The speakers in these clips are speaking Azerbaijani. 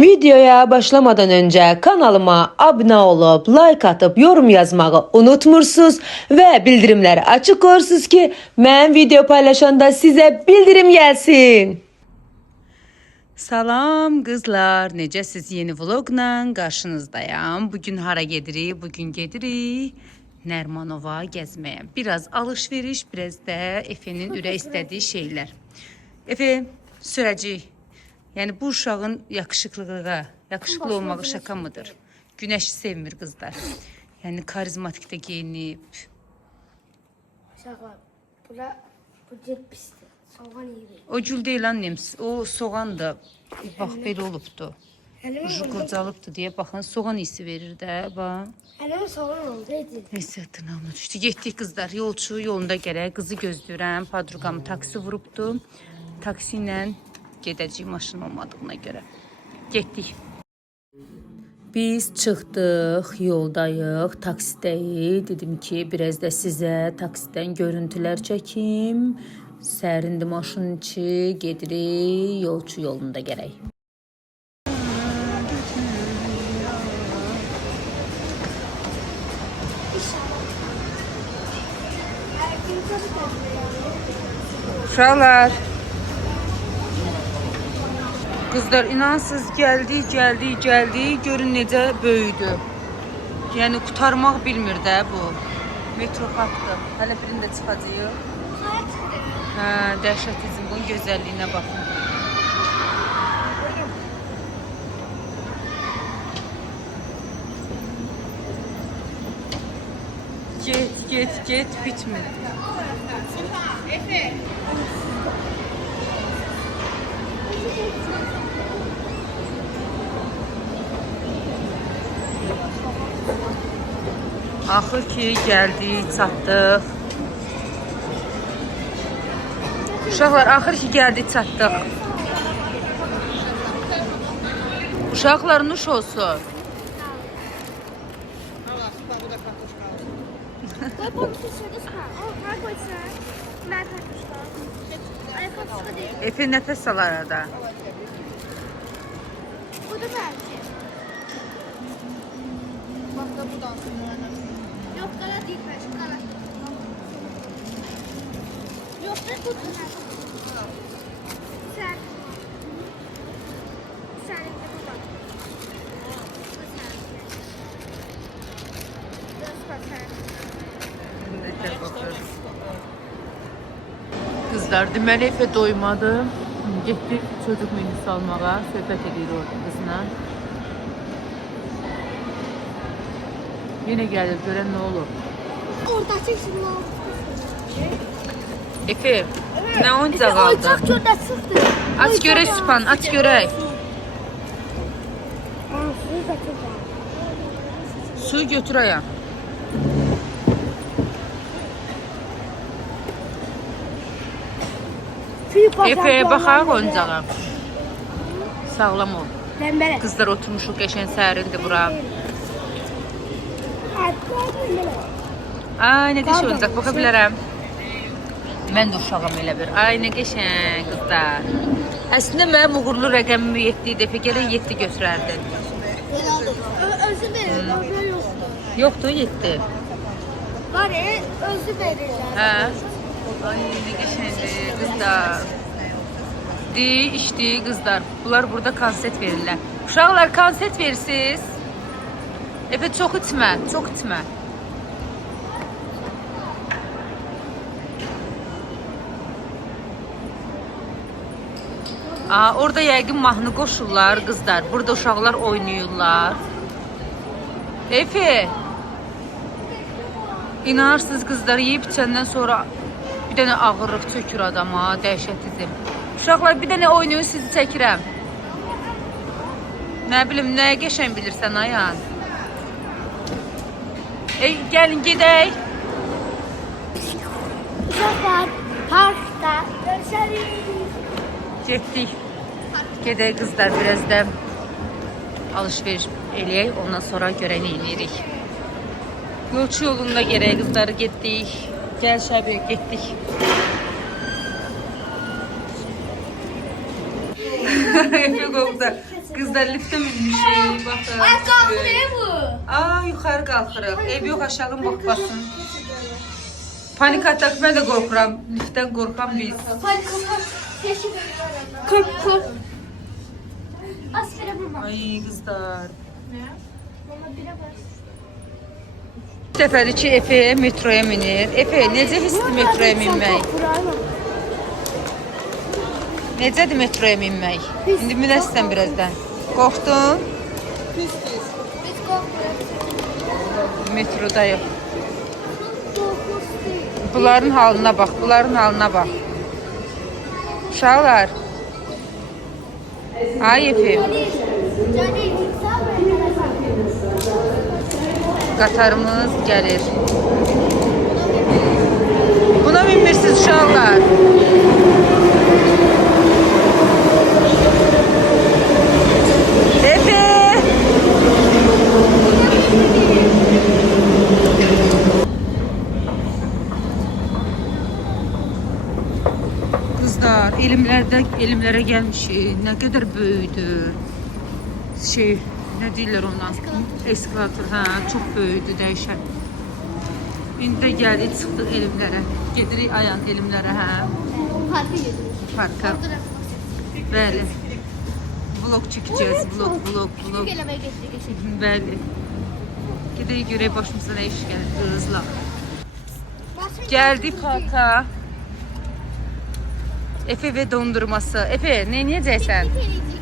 Videoya başlamadan önce kanalıma abone olup like atıp yorum yazmayı unutmursunuz ve bildirimleri açık koyursunuz ki ben video paylaşanda size bildirim gelsin. Salam kızlar, necəsiz? Yeni vlogla qarşınızdayım. Bugün hara gedirik? Bugün gedirik Nərmanova gəzməyə. Biraz alışveriş, biraz da Efe'nin ürək istədiyi şeylər. Efe sürəcək. Yəni bu uşağın yakışıklı olmağı şaka mıdır? Güneşi sevmir kızlar. Yani karizmatik de giyinip. Uşaqlar, bu cep pisdir. Soğan yeyir. O gül değil annem. O soğan da bax belə olubdu. Qılcalıbdı deyə baxın soğan isi verir də. Bax. Əlimi soğan oldu. Neyse tırnağımla düşdü. Getdik kızlar. Yolçu yolunda gələk. Qızı gözləyirəm. Padruqam taksi vurubdu. Taksi ilə gedəcəyik maşın olmadığına görə. Getdik. Biz çıxdıq, yoldayıq, taksidəyik. Dedim ki, biraz da sizə taksidən görüntülər çəkim. Sərindi maşının içi, gedirik, yolçu yolunda gələk. Uşaqlar. Kızlar inansız geldi. Görün necə böyüdü. Yani kurtarmaq bilmir də bu. Metro parkda. Hələ birində çıxacağıq. Hə, dəhşətizm bunun gözəlliyinə baxın. Get bitmir. Efe. Axır ki geldik, çatdıq. Uşaqlar, axır ki geldik, çatdıq. Uşaqlar nuş olsun. Efe nefes al arada. Bu da belki. Bak da buradan. Yok kara değil ben şu kara. Yok da tut. Sen. Sen de buradan. Kızlar deməli Efe doymadı. Getdik çocuk menüsü almağa. Söhbət edir orada kızla. Yine gelir gören ne olur? Orada çeksin lan. Efe ne oyuncak aldın? Oyuncak şurada çıktı. Aç görək Süpan, aç görək. Suyu da çok. Suyu götür aya. Efe'ye baxaq oyuncağa. Sağlam ol. Pembe. Kızlar oturmuşuq, qəşəng sərindi bura. Ay nə qəşəng oyuncaq, baxa bilərəm. Mən də uşağım elə bir. Ay nə qəşəng qızlar. Əslində mənim uğurlu rəqəmim 7 idi. Efe gərək 7 götürərdin. Özü verir, orada yoktu. Yoxdur 7. Var ya, özü verir. Hə? Ay nə qəşəngdir qızlar. İşdi qızlar. Bunlar burada konsert verirlər. Uşaqlar konsert verirsiniz. Efe çox içmə, çox içmə. Orada yəqin mahnı qoşurlar qızlar. Burada uşaqlar oynayırlar. Efe. İnanırsınız qızlar, yeyib içəndən sonra bir dənə ağırlıq çökür adama, dəhşətizm. Uşaqlar bir dənə oynayın, sizi çəkirəm. Nə bilim, nəyə qəşəng bilirsən ayan. Gəlin gedək. Uşaqlar, parkda görüşürüz. Getdik. Gedək qızlar, biraz da alışveriş eləyək, ondan sonra görən eləyirik. Yolçu yolunda gərək qızları getdik. Gəl Şəbi, getdik. Efe qovda. Kızlar lifte minmişik. Baxın. Ay kalkır bu. Aa, yuxarı qalxırıq. Ev yox, aşağı baxmasın. Panik atak, mən də qorxuram. Liftdən qorxan biz. Hadi kapat. Teşekkür ederim. Kork. Aspire vurma. Ay qızlar. Ne? Mama bire bas. Bir dəfədir ki, Efe metroya minir. Efe, necə hissli metroya minmək? Necədir metroya minmək? İndi minəsən birazdan. Qorxdun? Biz korkuyoruz. Metroda yox. Dokuz değil. Bunların halına bax, bunların halına bax. Uşaqlar. Ay Efe, Cani, qatarımız gəlir. Buna minmirsiniz uşaqlar. Efe! Kızlar, elimlərə gəlmişik. Nə qədər böyüdür. Ne deyirlər ona? Eskalator. Hə, çox böyüdür, dəyişən. İndi də gəldik, çıxdıq elimlərə. Gedirik ayan elimlərə, hə. Parka gidiyoruz. Parka. Orada Bəli. Vlog çəkəcəyiz, vlog. küçük elemeye geçtik eşek. Bəli. Gedək görək başımıza nə iş gəlir, hızla. Gəldik parka. Efe ve dondurması. Efe, ne yiyeceksən?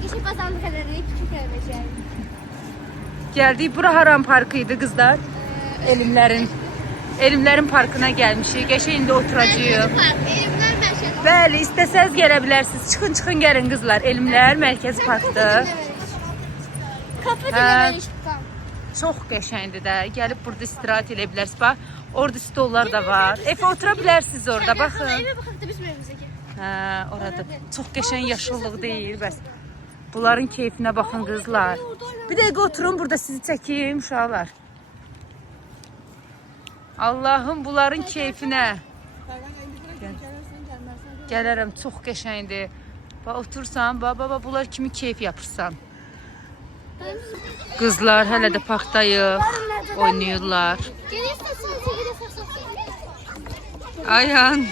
Eşek kazandı kadarıyla küçük eleme şey. Geldik. Bura Haram Parkıydı kızlar. Elimlerin parkına gelmişik. Geçen indi oturacağıq. Elimler merkez. Bəli, istəsəz gələ bilərsiniz. Çıxın gəlin qızlar. Elimlər Mərkəzi Parkda. Kafa Ha. dinlememiş. Çox qəşəngdir də. Gəlib burada istirahət edə bilərsiniz. Bax, orada stollar da var. Efe otura bilərsiniz orada. Baxın. Eve bakıp da bizim evimizdeki. Hə, orada. Çox qəşəng yaşıllıq deyil, bəs. Bunların keyfinə baxın qızlar. Bir dəqiqə oturun burada sizi çəkeyim uşaqlar. Allah'ım bunların keyfinə. Gələrəm, çox qəşəngdir. Bax otursan, bax bunlar kimi keyf yapırsan. Qızlar hələ də parkdayıq, oynayırlar. Ayhan.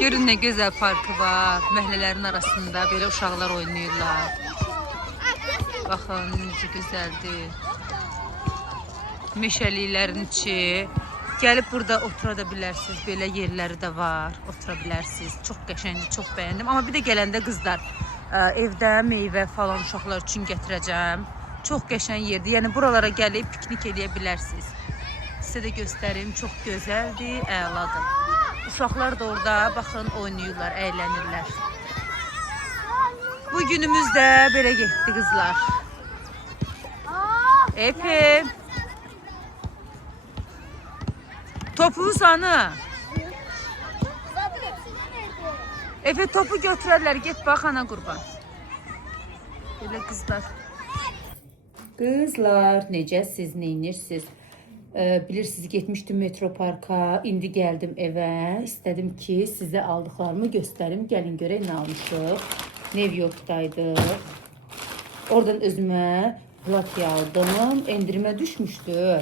Görün nə gözəl parkı var. Məhlələrin arasında belə uşaqlar oynayırlar. Baxın necə gözəldir. Meşəliklərin içi. Gəlib burada otura da bilərsiniz. Belə yerləri də var. Otura bilərsiniz. Çox qəşəngdir, çox bəyəndim. Amma bir də gələndə qızlar, evdə meyvə falan uşaqlar üçün gətirəcəm. Çox qəşəng yerdir. Yəni buralara gəlib piknik eləyə bilərsiniz. Sizə də göstərim. Çox gözəldir, əladır. Uşaqlar da orada baxın oynayırlar, əylənirlər. Bu günümüz də belə getdi qızlar. Efe. Topu sanı. Efe topu götürərlər. Get bax ana qurban. Belə qızlar. Qızlar, necəsiz, neynirsiniz? Bilirsiniz, getmişdim metro parka. İndi gəldim evə. İstədim ki, sizə aldıqlarımı göstərim. Gəlin görək nə almışıq. New York'daydı. Oradan özümə platiya aldım. Endirimə düşmüşdü.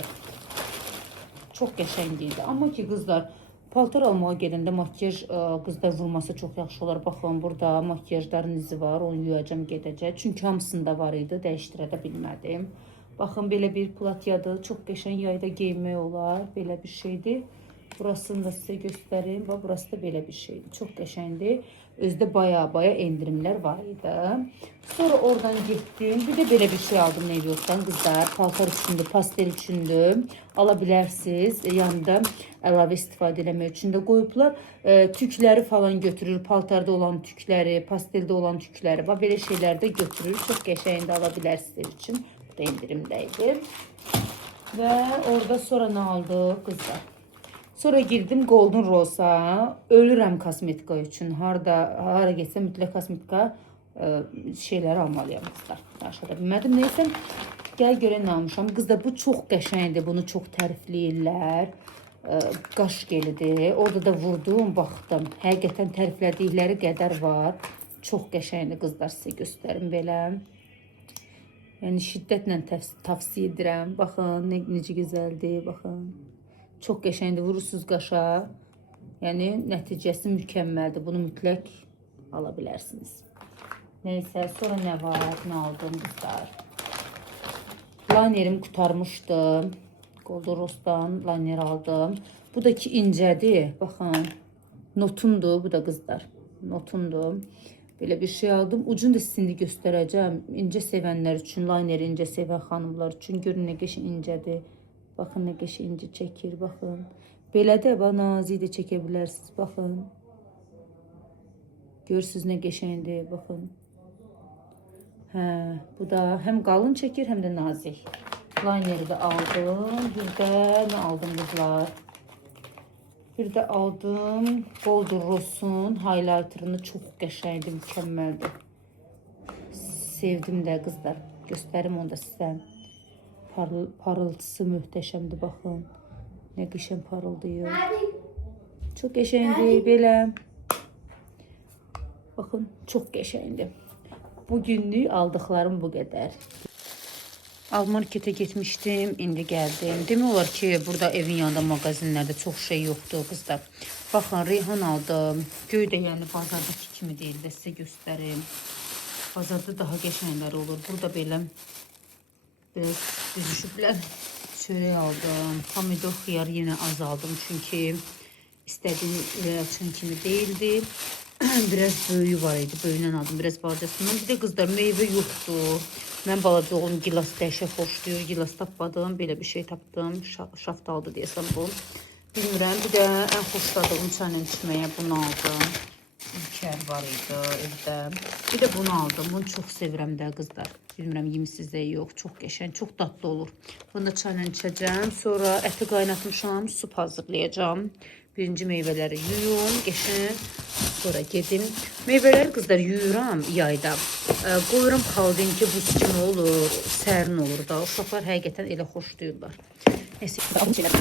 Çox qəşəng idi. Amma ki qızlar, paltar almağa gedəndə makyaj qızlar vurması çox yaxşı olar. Baxın, burada makyajların izi var. Onu yuyacam, gedəcək. Çünki hamısında var idi. Dəyişdirə də bilmədim. Baxın, belə bir platiyadır. Çox qəşəng, yayda geyinmək olar. Belə bir şeydir. Burasını da sizə göstərim. Bax, burası da belə bir şeydir. Çox qəşəngdir. Özdə baya endirimlər var idi. Sonra oradan getdim. Bir də belə bir şey aldım New York'dan qızlar. Paltar üçündür, pastel üçündür. Ala bilərsiniz. Yanında əlavə istifadə eləmək üçün də qoyublar. Tükləri falan götürür. Paltarda olan tükləri, pasteldə olan tükləri. Bax, belə şeylər də götürür. Çox qəşəngdir, ala bilərsiniz üçün. Bu da endirimdəydi. Və orada sonra nə aldıq qızlar? Sonra girdim Golden Rose'a. Ölürəm kosmetika üçün. Hara getsəm mütləq kosmetika şeyləri almalıyam qızlar. Aşağıda bilmədim. Neysə, gəl görən nə almışam. Qızlar, bu çox qəşəngdir. Bunu çox tərifləyirlər. Qaş gelidir. Orada da vurdum, baxdım. Həqiqətən təriflədikləri qədər var. Çox qəşəngdir qızlar, sizə göstərim belə. Yəni şiddətlə tavsiyə edirəm. Baxın necə gözəldir, baxın. Çox qəşəngdir, vurursuz qaşa. Yəni nəticəsi mükəmməldir. Bunu mütləq ala bilərsiniz. Neysə, sonra nə var? Nə aldım qızlar? Laynerimi qurtarmışdı. Golden Rose'dan layner aldım. Bu da ki incədir. Baxın. Notundur bu da qızlar. Notundur. Belə bir şey aldım. Ucunu da sizin göstərəcəm. İncə sevənlər üçün, layneri incə sevən xanımlar üçün. Görün nə qəşəng incədir. Baxın nə qəşəng incə çəkir. Baxın. Belə də nazik də çəkə bilərsiniz. Baxın. Görürsünüz nə qəşəngdir. Baxın. Hə, bu da həm qalın çəkir, həm də nazik. Layneri də aldım. Bir də nə aldım qızlar? Bir də aldım Golden Rose'un highlighter'ını, çox qəşəngdir, mükəmməldir. Sevdim də qızlar. Göstərim onu da sizə. Parıltısı möhtəşəmdir, baxın. Nə qəşəng parıldayır. Çox qəşəngdir, belə. Baxın, çox qəşəngdir. Bugünlük aldıqlarım bu qədər. Almarketə getmişdim, indi gəldim. Demək olar ki, burada evin yanında mağazinlərdə çox şey yoxdur qızlar. Baxın, reyhan aldım. Göy də yəni bazardakı kimi deyil də sizə göstərim. Bazarda daha qəşəngləri olur. Burada belə biraz düzüşüblər. Çörək aldım. Pomidor, xiyar yenə az aldım. Çünki istədiyim ürək açan kimi değildi. Biraz böyüyü var idi. Böyüyündən aldım. Biraz balcasından. Bir də qızlar meyvə yoxdur. Mən balaca oğlum gilas dəhşət xoşlayır. Gilas tapmadım. Belə bir şey tapdım. Şaftaldı deyəsəm bu. Bilmirəm. Bir də ən xoşladığım çayla içməyə bunu aldım. Ülker var idi evdə. Bir də bunu aldım. Bunu çox sevirəm də qızlar. Bilmirəm yemisiniz də yox. Çox qəşəng, çox dadlı olur. Bunu da çayla içəcəm. Sonra əti qaynatmışam. Sup hazırlayacağım. Birinci meyvələri yuyum, qəşəng. Sonra gedim. Meyvələri qızlar yuyuram yayda. Qoyuram xaldin ki, buz kimi olur, sərin olur da. Uşaqlar həqiqətən elə xoşlayırlar. Neyse, alın şeylər.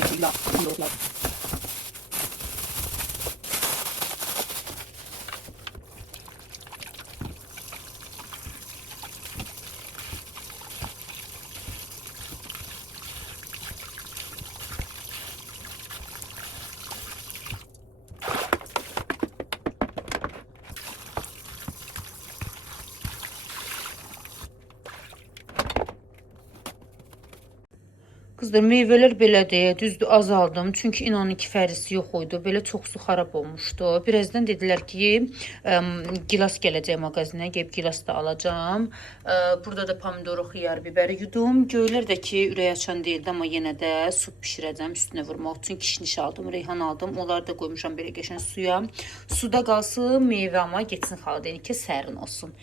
Qızlar, meyvələr belədir, düzdür, az aldım. Çünki inanın ki, fərisi yox idi. Belə çoxsu xarab olmuşdu. Birazdan dedilər ki, gilas gələcək mağazinə, gəlib gilas da alacağım. Burada da pomidoru, xiyar, biberi yudum. Göylər də ki, ürək açan deyildi, amma yenə də su bişirəcəm üstünə vurmaq üçün. Kişniş aldım, reyhan aldım. Onları da qoymuşam belə qəşəng suya. Suda qalsın, meyvə amma getsin xaladenikə, sərin olsun.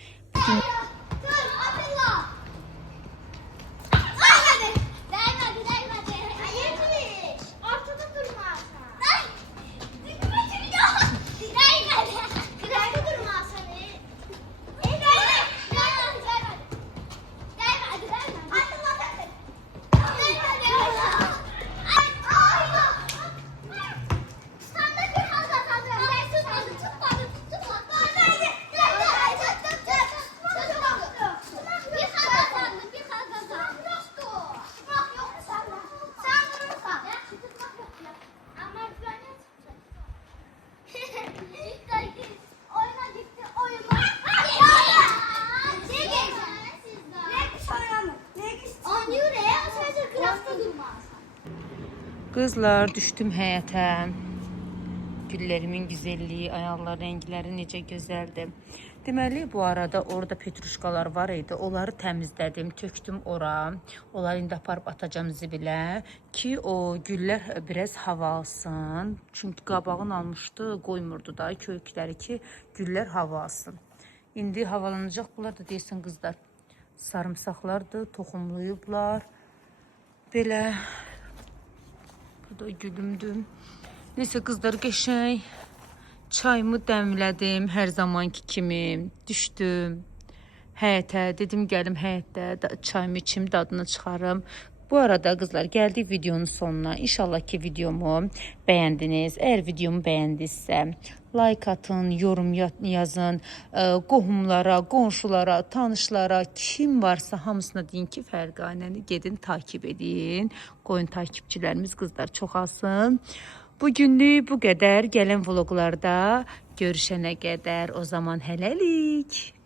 Qızlar, düşdüm həyətə. Güllərimin güzelliyi, ayaqlar rəngləri necə gözəldir. Deməli, bu arada orada petruşkalar var idi. Onları təmizlədim, tökdüm ora. Onları indi aparıb atacağım zibilə ki, o güllər biraz hava alsın. Çünki qabağını almışdı, qoymurdu da kökləri ki, güllər hava alsın. İndi havalanacaq. Bunlar da deyəsən qızlar sarımsaqlardır, toxumlayıblar. Belə bu da gülümdür. Neyse qızlar, qəşəng çayımı dəmlədim hər zamanki kimi. Düşdüm həyətə, dedim gəlim həyətdə çayımı içim, dadını çıxarım. Bu arada qızlar, gəldik videonun sonuna. İnşallah ki videomu bəyəndiniz. Əgər videomu bəyəndinizsə, like atın, yorum yazın, qohumlara, qonşulara, tanışlara, kim varsa hamısına deyin ki, Fərqanəni gedin takip edin. Qoyun takipçilərimiz qızlar çoxalsın. Bugünlük bu qədər. Gələn vloqlarda görüşənə qədər o zaman hələlik.